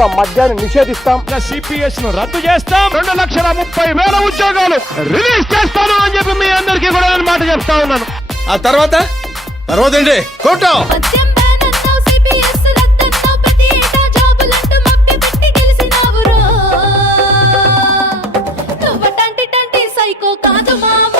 పూర్తిగా మద్యాన్ని నిషేధిస్తాం. సిపిఎస్ ను రద్దు చేస్తాం. 2,30,000 ఉద్యోగాలు రిలీజ్ చేస్తాను అని చెప్పి మీ అందరికీ కూడా నేను మాట చెప్తా ఉన్నాను. ఆ తర్వాత ఏంటి కోటం సైకో కాదు మామ